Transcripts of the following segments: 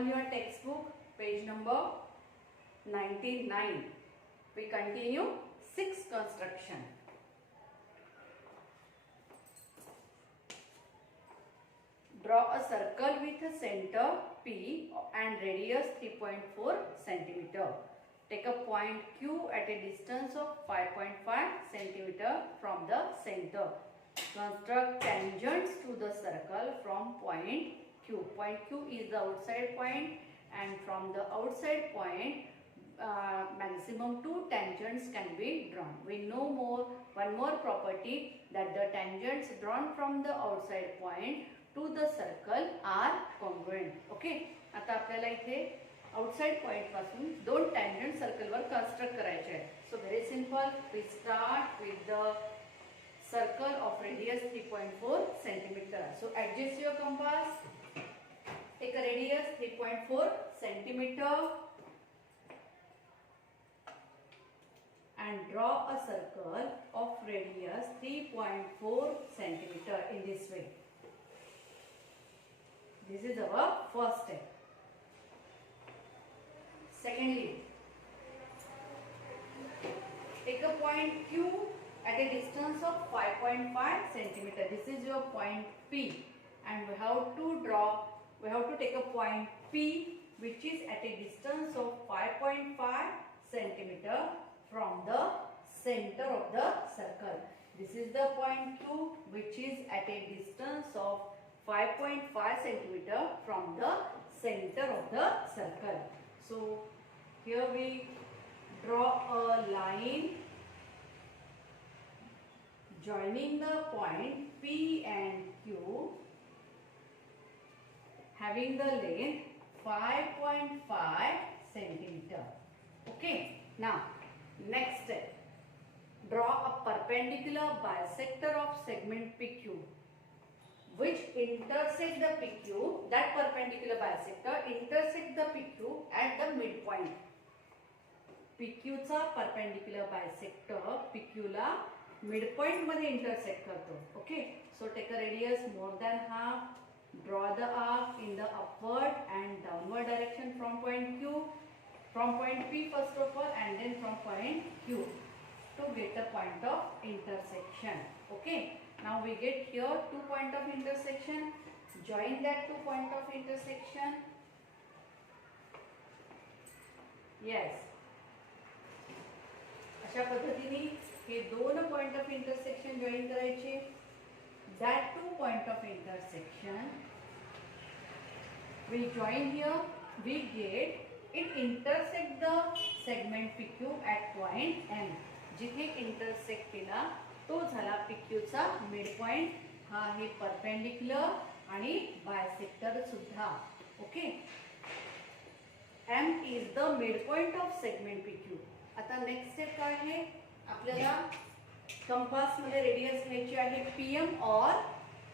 Open your textbook, page number 99. We continue sixth construction. Draw a circle with a center P and radius 3.4 centimeter. Take a point Q at a distance of 5.5 centimeter from the center. Construct tangents to the circle from point Q. Point Q is the outside point, and from the outside point maximum 2 tangents can be drawn. We know one more property, that the tangents drawn from the outside point to the circle are congruent. Okay, आता आपल्याला इथे outside point पासून 2 tangent circle वर construct करायचे आहेत. So very simple, we start with the circle of radius 3.4 centimeter. So adjust your compass, take a radius 3.4 centimeter and draw a circle of radius 3.4 centimeter in this way. This is our first step. Secondly, take a point Q at a distance of 5.5 centimeter. This is your point P, and we have to take a point P which is at a distance of 5.5 centimeter from the center of the circle. This is the point Q which is at a distance of 5.5 centimeter from the center of the circle. So here we draw a line joining the point P and Q, having the length 5.5 centimeter. Okay, now next step, draw a perpendicular bisector of segment PQ which intersect the PQ. That perpendicular bisector intersect the PQ at the midpoint. PQ चा perpendicular bisector PQ ला midpoint मध्ये intersect करतो. Okay, so take a radius more than half. Draw the arc in the upward and downward direction from point Q, from point P first of all, and then from point Q to get the point of intersection. Okay, now we get here 2 point of intersection. Join that 2 point of intersection. Yes. अशा पद्धतीने हे 2 point of intersection join करायचे. That 2 point of intersection we join here, we get it intersect the segment PQ at point M. जिथे intersect केला तो झाला PQ चा mid point. हा आहे परपेंडिक्युलर आणि बायसेक्टर सुद्धा. Okay, M is the midpoint of segment PQ. आता नेक्स्ट स्टेप काय आहे, आपल्याला कंपास मध्ये रेडियस घ्यायची आहे PM or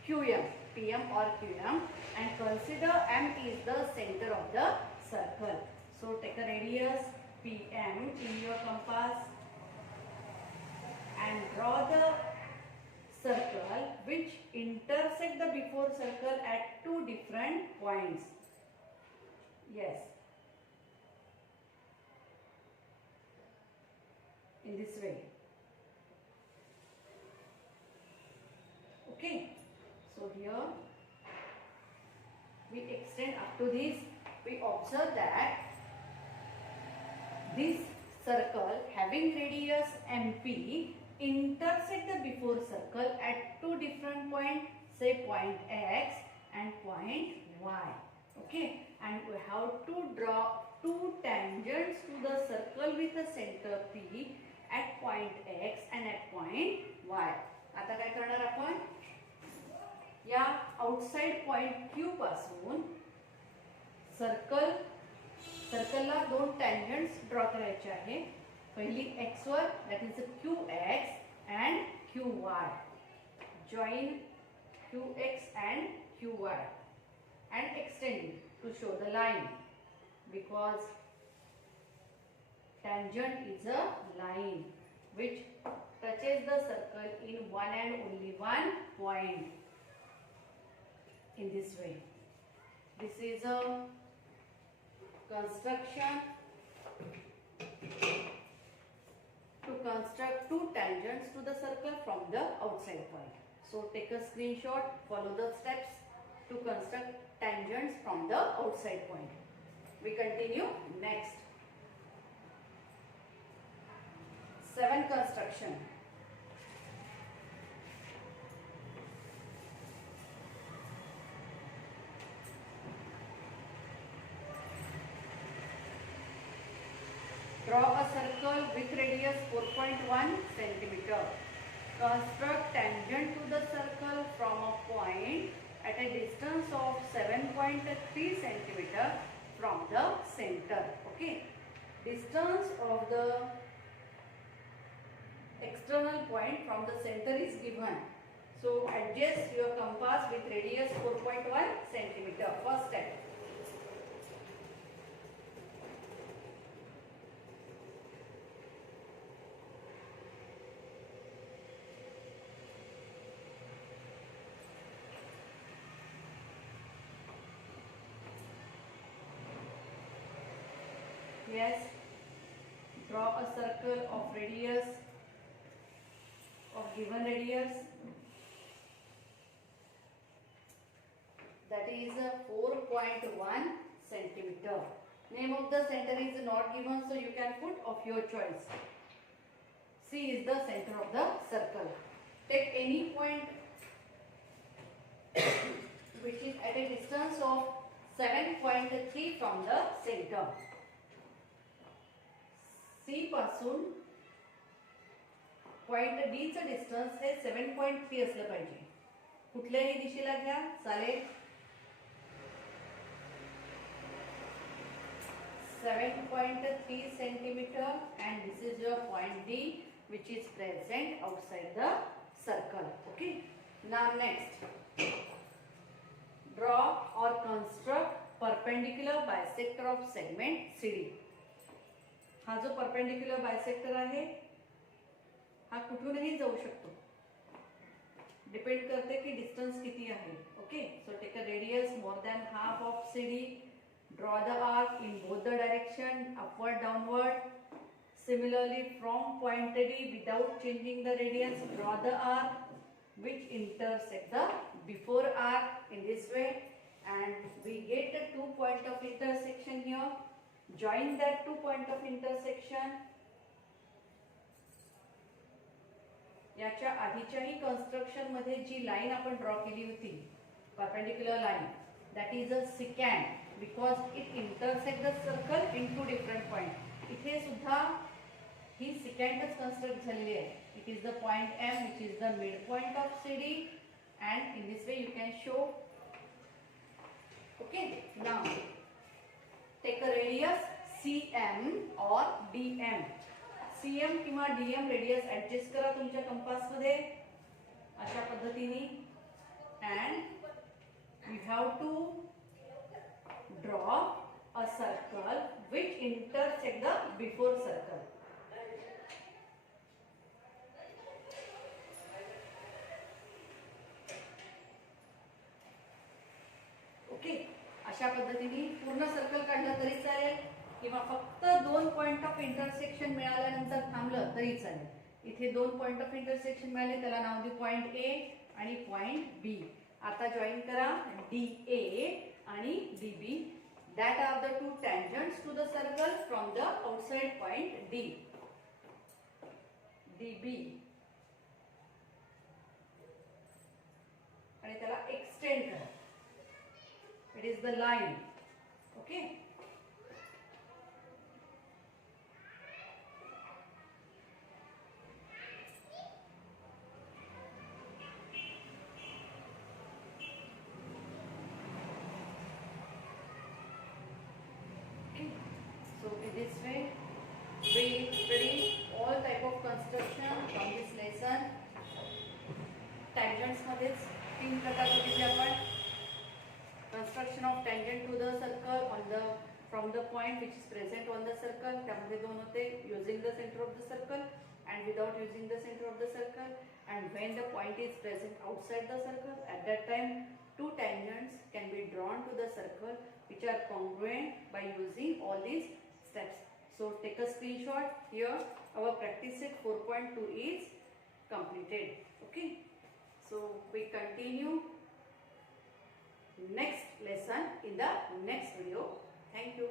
QM. PM or QM, and consider M is the center of the circle. So take a radius PM in your compass and draw the circle which intersect the before circle at 2 different points. Yes, in this way. Okay, so here we extend up to this. We observe that this circle having radius MP intersect the before circle at 2 different points, say point X and point Y. Okay, and we have to draw 2 tangents to the circle with a center P at point X and at point Y. आता काय करणार आपण, या outside point Q पासून सर्कलला 2 टँजंट्स draw करायचे आहे. पहिली X were, that is QX and QY. Join QX and QY and extend it to show the line, because tangent is a line which touches the circle in one and only one point. In this way, this is a construction to construct two tangents to the circle from the outside point. So take a screenshot, follow the steps to construct tangents from the outside point. We continue next. 7 construction. Draw a circle with radius 4.1 centimeter. Construct tangent to the circle from a point at a distance of 7.3 centimeter from the center. Okay. Distance of the external point from the center is given. So adjust your compass with radius 4.1 centimeter. First step. Yes, draw a circle of radius, of given radius, that is 4.1 centimeter. Name of the center is not given, so you can put of your choice. C is the center of the circle. Take any point which is at a distance of 7.3 from the center. C पासून point D चं distance हे 7.3 असलं पाहिजे. कुठल्याही दिशेला घ्या चालेल. 7.3 centimeter and this is your point D which is present outside the circle. Okay. Now next. Draw or construct perpendicular bisector of segment CD. हा जो परपेंडिक्युलर बायसेक्टर आहे हा कुठूनही जाऊ शकतो. डिपेंड करते की डिस्टन्स किती आहे. Okay. So take a radius more than half of CD. Draw the arc in both the direction, upward downward. Similarly from point D without changing the radius, draw the arc which intersect the before arc in this way, and we get a 2 point of intersection here. Join that 2 point of intersection. याच्या आधीच्याही construction मध्ये जी line आपण draw केली होती perpendicular line, that is a secant because it intersect the circle in 2 different point. इथे सुद्धा ही secantच construct झालेली आहे. It is the point M which is the midpoint of CD, and in this way you can show. Okay. Now take a radius CM or DM. CM किंवा DM radius adjust करा तुमच्या compass मध्ये अशा पद्धतीने, and you have to draw a circle which intersect the before circle. Okay. अशा पद्धतीने पूर्ण circle काढलं तरी चालेल किंवा फक्त 2 पॉइंट ऑफ इंटरसेक्शन मिळाल्यानंतर थांबलं तरी चालेल. इथे 2 पॉइंट ऑफ इंटरसेक्शन मिळाले, त्याला नाव देऊ पॉइंट A आणि पॉइंट B. आता जॉईन करा DA आणि DB. That are the two tangents to the circle from the outside point D. DB आणि त्याला एक्सटेंड करा. It is the line. Okay. So in this way we study all type of construction from this lesson. Tangents मध्येच 3 प्रकार बघितले आपण. Construction of tangent to the circle on the from the point which is present on the circle. त्यामध्ये 2 होते, using the center of the circle and without using the center of the circle. And when the point is present outside the circle, at that time two tangents can be drawn to the circle which are congruent by using all these steps. So take a screenshot. Here our practice set 4.2 is completed. Okay. So we continue next lesson in the next video. Thank you.